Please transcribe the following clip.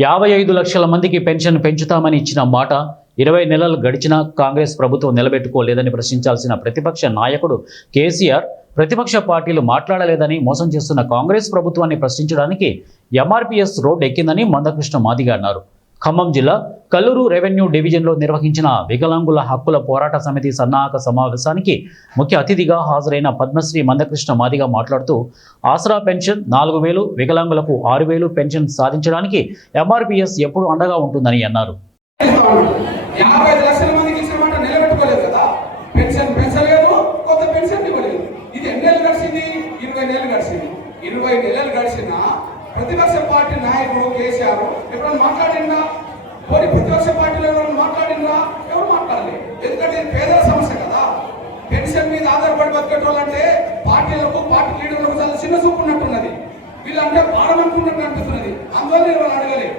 55 లక్షల మందికి పెన్షన్ పెంచుతామని ఇచ్చిన మాట 20 నెలలు గడిచినా కాంగ్రెస్ ప్రభుత్వం నిలబెట్టుకోలేదని ప్రశ్నించాల్సిన ప్రతిపక్ష నాయకుడు కేసీఆర్ ప్రతిపక్ష పార్టీలు మాట్లాడలేదని మోసం చేస్తున్న కాంగ్రెస్ ప్రభుత్వాన్ని ప్రశ్నించడానికి ఎంఆర్పీఎస్ రోడ్ ఎక్కిందని మందకృష్ణ మాదిగ అన్నారు. ఖమ్మం జిల్లా కల్లూరు రెవెన్యూ డివిజన్లో నిర్వహించిన వికలాంగుల హక్కుల పోరాట సమితి సన్నాహక సమావేశానికి ముఖ్య అతిథిగా హాజరైన పద్మశ్రీ మందకృష్ణ మాదిగ మాట్లాడుతూ ఆసరా పెన్షన్ 4,000, వికలాంగులకు 6,000 పెన్షన్ సాధించడానికి ఎంఆర్పీఎస్ ఎప్పుడు అండగా ఉంటుందని అన్నారు. 55 లక్షల మందికి ఇచ్చిన మాట నిలబెట్టుకోలేదు కదా. పెన్షన్ పెంచలేదు, కొత్త పెన్షన్ ఇవ్వలేదు. ఇది ఎన్ని నెలలు గడిచింది? 20 నెలలు గడిచింది. 20 నెలలు గడిచినా ప్రతిపక్ష పార్టీ నాయకుడు కేసీఆర్ ఎప్పుడైనా మాట్లాడిందా? పోనీ ప్రతిపక్ష పార్టీలో ఎవరైనా మాట్లాడిందా? ఎవరు మాట్లాడలేదు. ఎందుకంటే ఇది పేదల సమస్య కదా. పెన్షన్ మీద ఆధారపడి బతికేటోళ్ళంటే పార్టీలకు, పార్టీ లీడర్లకు చాలా చిన్న చూపు ఉన్నట్టున్నది. వీళ్ళంటే పాడమనుకున్నట్టు అనిపిస్తున్నది. అందువల్ల వాళ్ళు అడగలేదు.